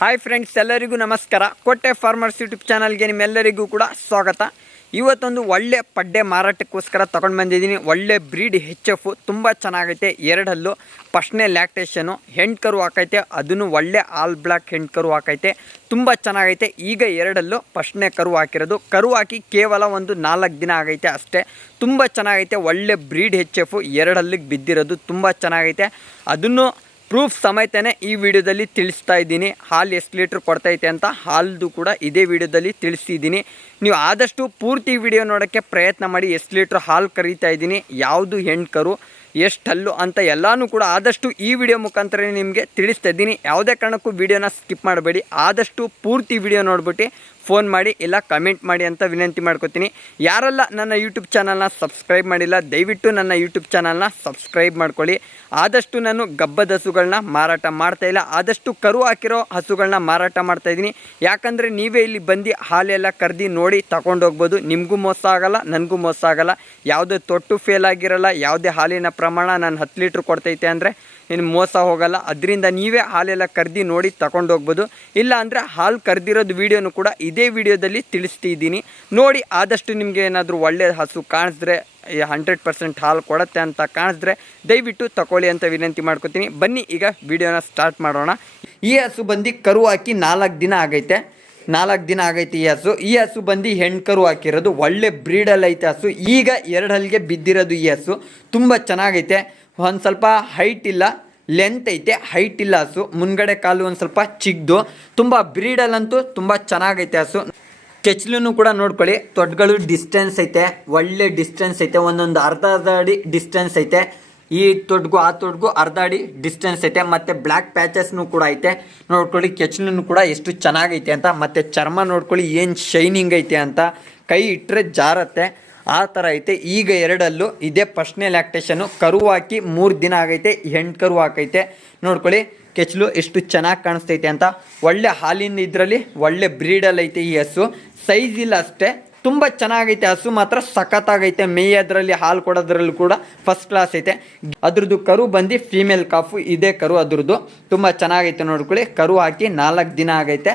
Hi friends ಎಲ್ಲರಿಗೂ ನಮಸ್ಕಾರ. ಕೋಟೆ ಫಾರ್ಮರ್ಸ್ ಯೂಟ್ಯೂಬ್ ಚಾನಲ್ಗೆ ನಿಮ್ಮೆಲ್ಲರಿಗೂ ಕೂಡ ಸ್ವಾಗತ. ಇವತ್ತೊಂದು ಒಳ್ಳೆ ಪಡ್ಡೆ ಮಾರಾಟಕ್ಕೋಸ್ಕರ ತೊಗೊಂಡು ಬಂದಿದ್ದೀನಿ. ಒಳ್ಳೆ ಬ್ರೀಡ್ ಹೆಚ್ ಎಫು ತುಂಬ ಚೆನ್ನಾಗೈತೆ ಎರಡಲ್ಲೂ ಫಸ್ಟ್ನೇ ಲ್ಯಾಕ್ಟೇಷನು ಹೆಣ್ಣು ಕರು ಹಾಕೈತೆ, ಅದನ್ನು ಒಳ್ಳೆ ಆಲ್ ಬ್ಲಾಕ್ ಹೆಣ್ಣು ಕರು ಹಾಕೈತೆ, ತುಂಬ ಚೆನ್ನಾಗೈತೆ. ಈಗ ಎರಡಲ್ಲೂ ಫಸ್ಟ್ನೇ ಕರು ಹಾಕಿರೋದು. ಕರು ಹಾಕಿ ಕೇವಲ ಒಂದು ನಾಲ್ಕು ದಿನ ಆಗೈತೆ ಅಷ್ಟೇ. ತುಂಬ ಚೆನ್ನಾಗೈತೆ, ಒಳ್ಳೆ ಬ್ರೀಡ್ ಹೆಚ್ ಎಫ್ ಎರಡಲ್ಲಿಗೆ ಬಿದ್ದಿರೋದು, ತುಂಬ ಚೆನ್ನಾಗೈತೆ. ಅದನ್ನು ಪ್ರೂಫ್ ಸಮೇತನೇ ಈ ವಿಡಿಯೋದಲ್ಲಿ ತಿಳಿಸ್ತಾ ಇದ್ದೀನಿ. ಹಾಲು ಎಷ್ಟು ಲೀಟ್ರ್ ಕೊಡ್ತೈತೆ ಅಂತ ಹಾಲ್ದು ಕೂಡ ಇದೇ ವಿಡಿಯೋದಲ್ಲಿ ತಿಳಿಸಿದ್ದೀನಿ. ನೀವು ಆದಷ್ಟು ಪೂರ್ತಿ ವಿಡಿಯೋ ನೋಡೋಕ್ಕೆ ಪ್ರಯತ್ನ ಮಾಡಿ ಎಷ್ಟು ಲೀಟ್ರ್ ಹಾಲು ಕರೀತಾ ಇದ್ದೀನಿ. ಯಾವುದು ಹೆಣ್ಣು ಕರು ಎಷ್ಟು ಹಲ್ಲು ಅಂತ ಎಲ್ಲನೂ ಕೂಡ ಆದಷ್ಟು ಈ ವಿಡಿಯೋ ಮುಖಾಂತರ ನಿಮಗೆ ತಿಳಿಸ್ತಾ ಇದ್ದೀನಿ. ಯಾವುದೇ ಕಾರಣಕ್ಕೂ ವಿಡಿಯೋನ ಸ್ಕಿಪ್ ಮಾಡಬೇಡಿ. ಆದಷ್ಟು ಪೂರ್ತಿ ವಿಡಿಯೋ ನೋಡ್ಬಿಟ್ಟು ಫೋನ್ ಮಾಡಿ, ಇಲ್ಲ ಕಮೆಂಟ್ ಮಾಡಿ ಅಂತ ವಿನಂತಿ ಮಾಡ್ಕೋತೀನಿ. ಯಾರೆಲ್ಲ ನನ್ನ ಯೂಟ್ಯೂಬ್ ಚಾನಲ್ನ ಸಬ್ಸ್ಕ್ರೈಬ್ ಮಾಡಿಲ್ಲ, ದಯವಿಟ್ಟು ನನ್ನ ಯೂಟ್ಯೂಬ್ ಚಾನಲ್ನ ಸಬ್ಸ್ಕ್ರೈಬ್ ಮಾಡ್ಕೊಳ್ಳಿ. ಆದಷ್ಟು ನಾನು ಗಬ್ಬದ ಹಸುಗಳನ್ನ ಮಾರಾಟ ಮಾಡ್ತಾ ಇಲ್ಲ. ಆದಷ್ಟು ಕರು ಹಾಕಿರೋ ಹಸುಗಳನ್ನ ಮಾರಾಟ ಮಾಡ್ತಾ ಇದ್ದೀನಿ. ಯಾಕಂದರೆ ನೀವೇ ಇಲ್ಲಿ ಬಂದು ಹಾಲೆಲ್ಲ ಕರೆದಿ ನೋಡಿ ತಗೊಂಡೋಗ್ಬೋದು. ನಿಮಗೂ ಮೋಸ ಆಗಲ್ಲ, ನನಗೂ ಮೋಸ ಆಗಲ್ಲ. ಯಾವುದೇ ತೊಟ್ಟು ಫೇಲ್ ಆಗಿರಲ್ಲ, ಯಾವುದೇ ಹಾಲಿನ ಪ್ರಮಾಣ ನಾನು ಹತ್ತು ಲೀಟ್ರ್ ಕೊಡ್ತೈತೆ ಅಂದರೆ ಇನ್ನು ಮೋಸ ಹೋಗಲ್ಲ. ಅದರಿಂದ ನೀವೇ ಹಾಲೆಲ್ಲ ಕರ್ದು ನೋಡಿ ತಗೊಂಡೋಗ್ಬೋದು ಇಲ್ಲ ಅಂದರೆ ಹಾಲು ಕರೆದಿರೋದು ವೀಡಿಯೋನು ಕೂಡ ಇದೇ ವಿಡಿಯೋದಲ್ಲಿ ತಿಳಿಸ್ತಿದ್ದೀನಿ ನೋಡಿ, ಆದಷ್ಟು ನಿಮಗೆ ಏನಾದರೂ ಒಳ್ಳೆಯ ಹಸು ಕಾಣಿಸಿದ್ರೆ ಹಂಡ್ರೆಡ್ ಪರ್ಸೆಂಟ್ ಹಾಲು ಕೊಡುತ್ತೆ ಅಂತ ಕಾಣಿಸಿದ್ರೆ ದಯವಿಟ್ಟು ತಗೊಳ್ಳಿ ಅಂತ ವಿನಂತಿ ಮಾಡ್ಕೊತೀನಿ. ಬನ್ನಿ, ಈಗ ವಿಡಿಯೋನ ಸ್ಟಾರ್ಟ್ ಮಾಡೋಣ. ಈ ಹಸು ಬಂದು ಕರು ಹಾಕಿ ನಾಲ್ಕು ದಿನ ಆಗೈತೆ. ನಾಲ್ಕು ದಿನ ಆಗೈತೆ ಈ ಹಸು. ಈ ಹಸು ಬಂದು ಹೆಣ್ಕರು ಕರು ಹಾಕಿರೋದು. ಒಳ್ಳೆ ಬ್ರೀಡಲ್ಲಿ ಐತೆ ಹಸು. ಈಗ ಎರಡು ಹಲ್ಲಿಗೆ ಬಿದ್ದಿರೋದು ಈ ಹಸು. ತುಂಬ ಚೆನ್ನಾಗೈತೆ. ಒಂದು ಸ್ವಲ್ಪ ಹೈಟ್ ಇಲ್ಲ. ಲೆಂತ್ ಐತೆ. ಹೈಟ್ ಇಲ್ಲ ಹಸು. ಮುಂದ್ಗಡೆ ಕಾಲು ಒಂದು ಸ್ವಲ್ಪ ಚಿಗ್ದು. ತುಂಬ ಬ್ರೀಡಲ್ಲಂತೂ ತುಂಬ ಚೆನ್ನಾಗೈತೆ ಹಸು. ಚಚ್ಲೂ ಕೂಡ ನೋಡ್ಕೊಳ್ಳಿ. ತೊಟ್ಗಳು ಡಿಸ್ಟೆನ್ಸ್ ಐತೆ. ಒಳ್ಳೆ ಡಿಸ್ಟೆನ್ಸ್ ಐತೆ. ಒಂದೊಂದು ಅರ್ಧ ಅರ್ಧ ಅಡಿ ಡಿಸ್ಟೆನ್ಸ್ ಐತೆ. ಈ ತೊಡ್ಗು, ಆ ತೊಡ್ಗು ಅರ್ಧ ಅಡಿ ಡಿಸ್ಟೆನ್ಸ್ ಐತೆ, ಮತ್ತು ಬ್ಲ್ಯಾಕ್ ಪ್ಯಾಚಸ್ನು ಕೂಡ ಐತೆ. ನೋಡ್ಕೊಳ್ಳಿ ಕೆಚ್ಚಲೂ ಕೂಡ ಎಷ್ಟು ಚೆನ್ನಾಗೈತೆ ಅಂತ, ಮತ್ತು ಚರ್ಮ ನೋಡ್ಕೊಳ್ಳಿ ಏನು ಶೈನಿಂಗ್ ಐತೆ ಅಂತ. ಕೈ ಇಟ್ಟರೆ ಜಾರತ್ತೆ, ಆ ಥರ ಐತೆ. ಈಗ ಎರಡಲ್ಲೂ ಇದೇ ಫಸ್ಟ್ನೇ ಲ್ಯಾಕ್ಟೇಷನ್ನು ಕರು ಹಾಕಿ ಮೂರು ದಿನ ಆಗೈತೆ ಹೆಣ್ಣು ಕರು ಹಾಕೈತೆ. ನೋಡ್ಕೊಳ್ಳಿ, ಕೆಚ್ಚಲು ಎಷ್ಟು ಚೆನ್ನಾಗಿ ಕಾಣಿಸ್ತೈತೆ ಅಂತ. ಒಳ್ಳೆ ಹಾಲಿನ ಇದರಲ್ಲಿ ಒಳ್ಳೆ ಬ್ರೀಡಲ್ಲಿ ಐತೆ ಈ ಹಸು. ಸೈಜ್ ಅಷ್ಟೇ ತುಂಬ ಚೆನ್ನಾಗೈತೆ, ಹಸು ಮಾತ್ರ ಸಖತ್ತಾಗೈತೆ. ಮೇಯೋದ್ರಲ್ಲಿ ಹಾಲು ಕೊಡೋದ್ರಲ್ಲಿ ಕೂಡ ಫಸ್ಟ್ ಕ್ಲಾಸ್ ಐತೆ. ಅದ್ರದ್ದು ಕರು ಬಂದು ಫೀಮೇಲ್ ಕಾಫು ಇದೇ ಕರು ಅದ್ರದ್ದು. ತುಂಬ ಚೆನ್ನಾಗೈತೆ ನೋಡ್ಕೊಳ್ಳಿ. ಕರು ಹಾಕಿ ನಾಲ್ಕು ದಿನ ಆಗೈತೆ.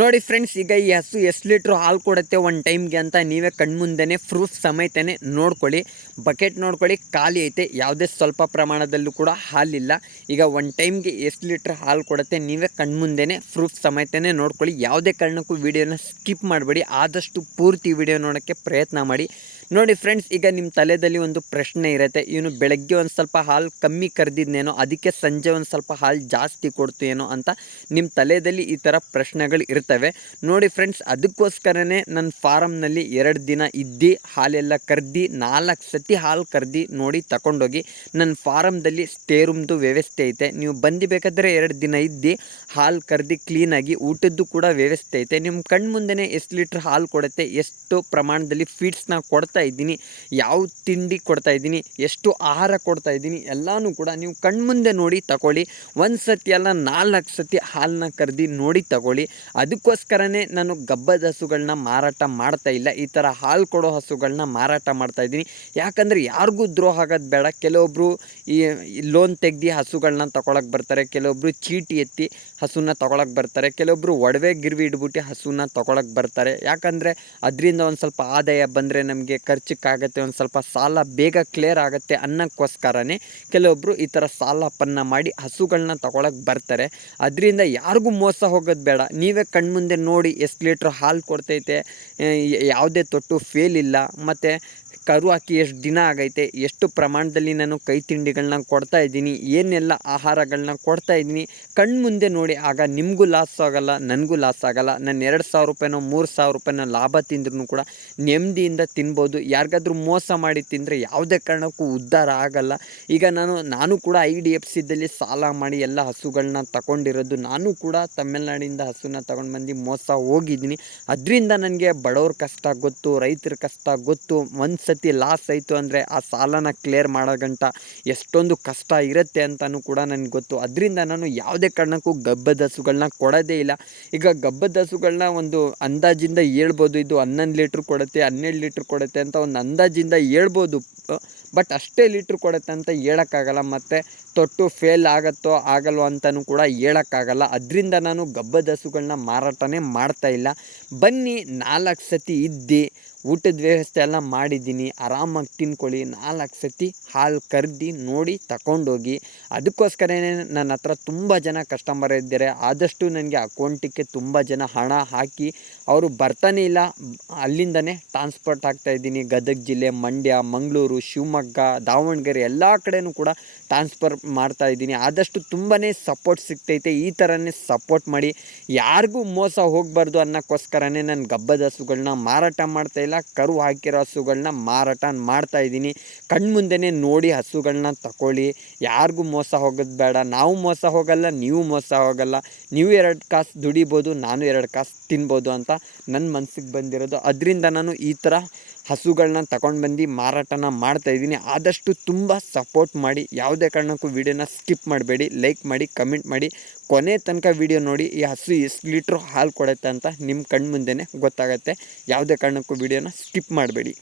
ನೋಡಿ ಫ್ರೆಂಡ್ಸ್ ಈಗ ಈ ಹಸು ಎಷ್ಟು ಲೀಟ್ರ್ ಹಾಲು ಕೊಡುತ್ತೆ ಒಂದು ಟೈಮ್ಗೆ ಅಂತ ನೀವೇ ಕಣ್ಮುಂದೆನೇ ಪ್ರೂಫ್ ಸಮೇತನೇ ನೋಡ್ಕೊಳ್ಳಿ. ಬಕೆಟ್ ನೋಡ್ಕೊಳ್ಳಿ, ಖಾಲಿ ಐತೆ. ಯಾವುದೇ ಸ್ವಲ್ಪ ಪ್ರಮಾಣದಲ್ಲೂ ಕೂಡ ಹಾಲಿಲ್ಲ. ಈಗ ಒಂದು ಟೈಮ್ಗೆ ಎಷ್ಟು ಲೀಟ್ರ್ ಹಾಲು ಕೊಡುತ್ತೆ ನೀವೇ ಕಣ್ಮುಂದೆನೇ ಪ್ರೂಫ್ ಸಮೇತನೇ ನೋಡ್ಕೊಳ್ಳಿ. ಯಾವುದೇ ಕಾರಣಕ್ಕೂ ವೀಡಿಯೋನ ಸ್ಕಿಪ್ ಮಾಡಬೇಡಿ. ಆದಷ್ಟು ಪೂರ್ತಿ ವಿಡಿಯೋ ನೋಡೋಕ್ಕೆ ಪ್ರಯತ್ನ ಮಾಡಿ. ನೋಡಿ ಫ್ರೆಂಡ್ಸ್ ಈಗ ನಿಮ್ಮ ತಲೆಯಲ್ಲಿ ಒಂದು ಪ್ರಶ್ನೆ ಇರುತ್ತೆ. ಇವನು ಬೆಳಗ್ಗೆ ಒಂದು ಸ್ವಲ್ಪ ಹಾಲು ಕಮ್ಮಿ ಕರೆದಿದ್ನೇನೋ, ಅದಕ್ಕೆ ಸಂಜೆ ಒಂದು ಸ್ವಲ್ಪ ಹಾಲು ಜಾಸ್ತಿ ಕೊಡ್ತು ಏನೋ ಅಂತ ನಿಮ್ಮ ತಲೆಯಲ್ಲಿ ಈ ಥರ ಪ್ರಶ್ನೆಗಳು ಇರ್ತವೆ. ನೋಡಿ ಫ್ರೆಂಡ್ಸ್ ಅದಕ್ಕೋಸ್ಕರನೇ ನನ್ನ ಫಾರಮ್ನಲ್ಲಿ ಎರಡು ದಿನ ಇದ್ದು, ಹಾಲೆಲ್ಲ ಕರ್ದು, ನಾಲ್ಕು ಸತಿ ಹಾಲು ಕರ್ದು ನೋಡಿ ತಗೊಂಡೋಗಿ ನನ್ನ ಫಾರಮ್ದಲ್ಲಿ ಸ್ಟೇ ರೂಮ್ದು ವ್ಯವಸ್ಥೆ ಐತೆ. ನೀವು ಬಂದು ಬೇಕಾದರೆ ಎರಡು ದಿನ ಇದ್ದು, ಹಾಲು ಕರ್ದು ಕ್ಲೀನಾಗಿ ಊಟದ್ದು ಕೂಡ ವ್ಯವಸ್ಥೆ ಐತೆ. ನಿಮ್ಮ ಕಣ್ಮುಂದೆ ಎಷ್ಟು ಲೀಟ್ರ್ ಹಾಲು ಕೊಡುತ್ತೆ, ಎಷ್ಟು ಪ್ರಮಾಣದಲ್ಲಿ ಫೀಡ್ಸ್ನ ಕೊಡ್ತಾ ಇದ್ದೀನಿ, ಯಾವ ತಿಂಡಿ ಕೊಡ್ತಾ ಇದ್ದೀನಿ, ಎಷ್ಟು ಆಹಾರ ಕೊಡ್ತಾ ಇದ್ದೀನಿ, ಎಲ್ಲನೂ ಕೂಡ ನೀವು ಕಣ್ಮುಂದೆ ನೋಡಿ ತಗೊಳ್ಳಿ. ಒಂದು ಸತಿ ಅಲ್ಲ, ನಾಲ್ಕು ಸತಿ ಹಾಲನ್ನ ಕರೆದಿ ನೋಡಿ ತಗೊಳ್ಳಿ. ಅದಕ್ಕೋಸ್ಕರನೇ ನಾನು ಗಬ್ಬದ ಹಸುಗಳನ್ನ ಮಾರಾಟ ಮಾಡ್ತಾ ಇಲ್ಲ. ಈ ಥರ ಹಾಲು ಕೊಡೋ ಹಸುಗಳನ್ನ ಮಾರಾಟ ಮಾಡ್ತಾ ಇದ್ದೀನಿ. ಯಾಕಂದರೆ ಯಾರಿಗೂ ದ್ರೋಹ ಆಗೋದು ಬೇಡ. ಕೆಲವೊಬ್ಬರು ಈ ಲೋನ್ ತೆಗ್ದು ಹಸುಗಳನ್ನ ತಗೊಳಕ್ಕೆ ಬರ್ತಾರೆ ಕೆಲವೊಬ್ಬರು ಚೀಟಿ ಎತ್ತಿ ಹಸುನ ತಗೊಳಕ್ಕೆ ಬರ್ತಾರೆ ಕೆಲವೊಬ್ಬರು ಒಡವೆ ಗಿರ್ವಿ ಇಟ್ಬಿಟ್ಟು ಹಸುನ ತಗೊಳಕ್ಕೆ ಬರ್ತಾರೆ. ಯಾಕಂದರೆ ಅದರಿಂದ ಒಂದು ಸ್ವಲ್ಪ ಆದಾಯ ಬಂದರೆ ನಮಗೆ ಖರ್ಚಕ್ಕಾಗತ್ತೆ, ಒಂದು ಸ್ವಲ್ಪ ಸಾಲ ಬೇಗ ಕ್ಲಿಯರ್ ಆಗುತ್ತೆ ಅನ್ನೋಕ್ಕೋಸ್ಕರನೇ ಕೆಲವೊಬ್ಬರು ಈ ಥರ ಸಾಲ ಪನ್ನ ಮಾಡಿ ಹಸುಗಳನ್ನ ತಗೊಳಕ್ಕೆ ಬರ್ತಾರೆ. ಅದರಿಂದ ಯಾರಿಗೂ ಮೋಸ ಹೋಗೋದು ಬೇಡ. ನೀವೇ ಕಣ್ಮುಂದೆ ನೋಡಿ ಎಷ್ಟು ಲೀಟ್ರ್ ಹಾಲು ಕೊಡ್ತೈತೆ ಯಾವುದೇ ತೊಟ್ಟು ಫೇಲ್ ಇಲ್ಲ. ಮತ್ತು ಕರು ಹಾಕಿ ಎಷ್ಟು ದಿನ ಆಗೈತೆ, ಎಷ್ಟು ಪ್ರಮಾಣದಲ್ಲಿ ನಾನು ಕೈ ತಿಂಡಿಗಳನ್ನ ಕೊಡ್ತಾ ಇದ್ದೀನಿ, ಏನೆಲ್ಲ ಆಹಾರಗಳನ್ನ ಕೊಡ್ತಾ ಇದ್ದೀನಿ, ಕಣ್ಮುಂದೆ ನೋಡಿ, ಆಗ ನಿಮಗೂ ಲಾಸ್ ಆಗಲ್ಲ, ನನಗೂ ಲಾಸ್ ಆಗಲ್ಲ ನಾನು ಎರಡು ಸಾವಿರ ರೂಪಾಯಿನೋ, ಮೂರು ಸಾವಿರ ರೂಪಾಯಿನೋ ಲಾಭ ತಿಂದ್ರೂ ಕೂಡ ನೆಮ್ಮದಿಯಿಂದ ತಿನ್ಬೋದು. ಯಾರಿಗಾದ್ರೂ ಮೋಸ ಮಾಡಿ ತಿಂದರೆ ಯಾವುದೇ ಕಾರಣಕ್ಕೂ ಉದ್ಧಾರ ಆಗಲ್ಲ. ಈಗ ನಾನು ನಾನು ಕೂಡ ಐ ಡಿ ಎಫ್ ಸಿದಲ್ಲಿ ಸಾಲ ಮಾಡಿ ಎಲ್ಲ ಹಸುಗಳನ್ನ ತಗೊಂಡಿರೋದು, ನಾನು ಕೂಡ ತಮಿಳ್ನಾಡಿಂದ ಹಸುನ ತಗೊಂಡು ಬಂದು ಮೋಸ ಹೋಗಿದ್ದೀನಿ. ಅದರಿಂದ ನನಗೆ ಬಡವ್ರ ಕಷ್ಟ ಗೊತ್ತು, ರೈತರ ಕಷ್ಟ ಗೊತ್ತು ಒಂದು ಸತಿ ಲಾಸ್ ಆಯಿತು ಅಂದರೆ ಆ ಸಾಲನ ಕ್ಲಿಯರ್ ಮಾಡೋ ಗಂಟ ಎಷ್ಟೊಂದು ಕಷ್ಟ ಇರುತ್ತೆ ಅಂತಲೂ ಕೂಡ ನನಗೆ ಗೊತ್ತು. ಅದರಿಂದ ನಾನು ಯಾವುದೇ ಕಾರಣಕ್ಕೂ ಗಬ್ಬದ ಹಸುಗಳನ್ನ ಕೊಡೋದೇ ಇಲ್ಲ. ಈಗ ಗಬ್ಬದ ಹಸುಗಳನ್ನ ಒಂದು ಅಂದಾಜಿಂದ ಹೇಳ್ಬೋದು, ಇದು ಹನ್ನೊಂದು ಲೀಟ್ರ್ ಕೊಡುತ್ತೆ, ಹನ್ನೆರಡು ಲೀಟ್ರ್ ಕೊಡುತ್ತೆ ಅಂತ ಒಂದು ಅಂದಾಜಿಂದ ಹೇಳ್ಬೋದು. ಬಟ್ ಅಷ್ಟೇ ಲೀಟ್ರ್ ಕೊಡುತ್ತೆ ಅಂತ ಹೇಳೋಕ್ಕಾಗಲ್ಲ, ಮತ್ತು ತೊಟ್ಟು ಫೇಲ್ ಆಗುತ್ತೋ ಆಗಲ್ವೋ ಅಂತಲೂ ಕೂಡ ಹೇಳೋಕ್ಕಾಗಲ್ಲ. ಅದರಿಂದ ನಾನು ಗಬ್ಬದ ಹಸುಗಳನ್ನ ಮಾರಾಟನೇ ಮಾಡ್ತಾಯಿಲ್ಲ ಬನ್ನಿ ನಾಲ್ಕು ಸತಿ ಇದ್ದು ಊಟದ ವ್ಯವಸ್ಥೆ ಎಲ್ಲ ಮಾಡಿದ್ದೀನಿ. ಆರಾಮಾಗಿ ತಿನ್ಕೊಳ್ಳಿ ನಾಲ್ಕು ಸತಿ ಹಾಲು ಕರೆದು ನೋಡಿ ತಗೊಂಡೋಗಿ ಅದಕ್ಕೋಸ್ಕರನೇ ನನ್ನ ಹತ್ರ ತುಂಬ ಜನ ಕಸ್ಟಮರ್ ಇದ್ದಾರೆ. ಆದಷ್ಟು ನನಗೆ ಅಕೌಂಟಿಗೆ ತುಂಬ ಜನ ಹಣ ಹಾಕಿ. ಅವರು ಬರ್ತಾನೆ ಇಲ್ಲ. ಅಲ್ಲಿಂದನೇ ಟ್ರಾನ್ಸ್ಪೋರ್ಟ್ ಆಗ್ತಾಯಿದ್ದೀನಿ ಗದಗ ಜಿಲ್ಲೆ, ಮಂಡ್ಯ, ಮಂಗಳೂರು, ಶಿವಮೊಗ್ಗ, ದಾವಣಗೆರೆ ಎಲ್ಲ ಕಡೆಯೂ ಕೂಡ ಟ್ರಾನ್ಸ್ಫರ್ ಮಾಡ್ತಾ ಇದ್ದೀನಿ. ಆದಷ್ಟು ತುಂಬಾ ಸಪೋರ್ಟ್ ಸಿಗ್ತೈತೆ. ಈ ಥರನೇ ಸಪೋರ್ಟ್ ಮಾಡಿ. ಯಾರಿಗೂ ಮೋಸ ಹೋಗಬಾರ್ದು ಅನ್ನೋಕ್ಕೋಸ್ಕರನೇ ನಾನು ಗಬ್ಬದ ಹಸುಗಳನ್ನ ಮಾರಾಟ ಮಾಡ್ತಾಯಿಲ್ಲ ಇಲ್ಲ ಕರು ಹಾಕಿರೋ ಹಸುಗಳನ್ನ ಮಾರಾಟ ಮಾಡ್ತಾ ಇದ್ದೀನಿ. ಕಣ್ಮುಂದೆನೇ ನೋಡಿ ಹಸುಗಳನ್ನ ತಗೊಳ್ಳಿ ಯಾರಿಗೂ ಮೋಸ ಹೋಗೋದು ಬೇಡ. ನಾವು ಮೋಸ ಹೋಗಲ್ಲ, ನೀವು ಮೋಸ ಹೋಗಲ್ಲ. ನೀವು ಎರಡು ಕಾಸು ದುಡಿಬೋದು, ನಾನು ಎರಡು ಕಾಸು ತಿನ್ಬೋದು ಅಂತ ನನ್ನ ಮನಸ್ಸಿಗೆ ಬಂದಿರೋದು. ಅದರಿಂದ ನಾನು ಈ ಥರ ಹಸುಗಳನ್ನ ತಗೊಂಡು ಬಂದು ಮಾರಾಟನ ಮಾಡ್ತಾಯಿದ್ದೀನಿ ಆದಷ್ಟು ತುಂಬ ಸಪೋರ್ಟ್ ಮಾಡಿ. ಯಾವುದೇ ಕಾರಣಕ್ಕೂ ವೀಡಿಯೋನ ಸ್ಕಿಪ್ ಮಾಡಬೇಡಿ. ಲೈಕ್ ಮಾಡಿ ಕಮೆಂಟ್ ಮಾಡಿ. ಕೊನೆ ತನಕ ವೀಡಿಯೋ ನೋಡಿ. ಈ ಹಸು ಎಷ್ಟು ಲೀಟ್ರ್ ಹಾಲು ಕೊಡುತ್ತೆ ಅಂತ ನಿಮ್ಮ ಕಣ್ಣು ಮುಂದೆನೇ ಗೊತ್ತಾಗುತ್ತೆ. ಯಾವುದೇ ಕಾರಣಕ್ಕೂ ವೀಡಿಯೋನ ಸ್ಕಿಪ್ ಮಾಡಬೇಡಿ.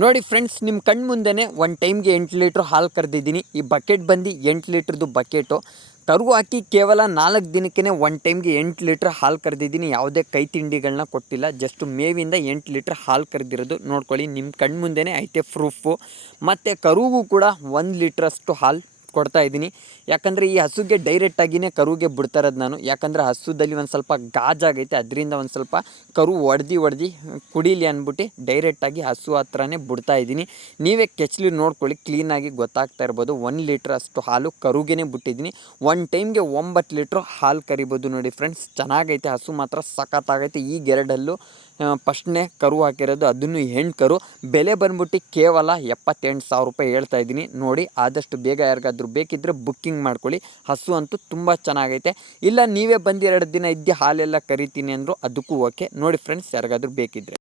ನೋಡಿ ಫ್ರೆಂಡ್ಸ್ ನಿಮ್ಮ ಕಣ್ಣು ಮುಂದೆನೇ ಒಂದು ಟೈಮ್ಗೆ ಎಂಟು ಲೀಟ್ರ್ ಹಾಲು ಕರೆದಿದ್ದೀನಿ. ಈ ಬಕೆಟ್ ಬಂದು ಎಂಟು ಲೀಟ್ರದ್ದು ಬಕೆಟು ಕರು ಹಾಕಿ ಕೇವಲ ನಾಲ್ಕು ದಿನಕ್ಕೇ ಒನ್ ಟೈಮ್ಗೆ ಎಂಟು ಲೀಟ್ರ್ ಹಾಲು ಕರೆದಿದ್ದೀನಿ. ಯಾವುದೇ ಕೈ ತಿಂಡಿಗಳನ್ನ ಕೊಟ್ಟಿಲ್ಲ. ಜಸ್ಟ್ ಮೇವಿಂದ ಎಂಟು ಲೀಟ್ರ್ ಹಾಲು ಕರೆದಿರೋದು ನೋಡ್ಕೊಳ್ಳಿ. ನಿಮ್ಮ ಕಣ್ಣು ಮುಂದೆನೇ ಐತೆ ಪ್ರೂಫು ಮತ್ತು ಕರುಗೂ ಕೂಡ ಒಂದು ಲೀಟ್ರಷ್ಟು ಹಾಲು ಕೊಡ್ತಾ ಇದ್ದೀನಿ. ಯಾಕಂದರೆ ಈ ಹಸುಗೆ ಡೈರೆಕ್ಟಾಗಿಯೇ ಕರುಗೆ ಬಿಡ್ತಾರದು ನಾನು. ಯಾಕಂದರೆ ಹಸುದಲ್ಲಿ ಒಂದು ಸ್ವಲ್ಪ ಗಾಜಾಗೈತೆ ಅದರಿಂದ ಒಂದು ಸ್ವಲ್ಪ ಕರು ಒಡ್ದು ಒಡ್ದು ಕುಡೀಲಿ ಅಂದ್ಬಿಟ್ಟು ಡೈರೆಕ್ಟಾಗಿ ಹಸು ಹತ್ರನೇ ಬಿಡ್ತಾ ಇದ್ದೀನಿ. ನೀವೇ ಕೆಚ್ಲಿ ನೋಡ್ಕೊಳ್ಳಿ ಕ್ಲೀನಾಗಿ ಗೊತ್ತಾಗ್ತಾ ಇರ್ಬೋದು. ಒನ್ ಲೀಟ್ರ್ ಅಷ್ಟು ಹಾಲು ಕರುಗೇ ಬಿಟ್ಟಿದ್ದೀನಿ. ಒನ್ ಟೈಮ್ಗೆ ಒಂಬತ್ತು ಲೀಟ್ರ್ ಹಾಲು ಕರಿಬೋದು ನೋಡಿ ಫ್ರೆಂಡ್ಸ್ ಚೆನ್ನಾಗೈತೆ, ಹಸು ಮಾತ್ರ ಸಖತ್ತಾಗೈತೆ. ಈಗ ಎರಡಲ್ಲೂ ಫಸ್ಟ್ನೇ ಕರು ಹಾಕಿರೋದು ಅದನ್ನು ಹೆಣ್ಣು ಕರು. ಬೆಲೆ ಬಂದ್ಬಿಟ್ಟು ಕೇವಲ ಎಪ್ಪತ್ತೆಂಟು ಸಾವಿರ ರೂಪಾಯಿ ಹೇಳ್ತಾ ಇದ್ದೀನಿ. ನೋಡಿ, ಆದಷ್ಟು ಬೇಗ ಯಾರಿಗಾದ್ರೂ ಬೇಕಿದ್ದರೆ ಬುಕ್ಕಿಂಗ್ ಮಾಡ್ಕೊಳ್ಳಿ. ಹಸು ಅಂತೂ ತುಂಬ ಚೆನ್ನಾಗೈತೆ. ಇಲ್ಲ, ನೀವೇ ಬಂದು ಎರಡು ದಿನ ಇದ್ದು ಹಾಲೆಲ್ಲ ಕರಿತೀನಿ ಅಂದರು ಅದಕ್ಕೂ ಓಕೆ ನೋಡಿ ಫ್ರೆಂಡ್ಸ್ ಯಾರಿಗಾದ್ರೂ ಬೇಕಿದ್ದರೆ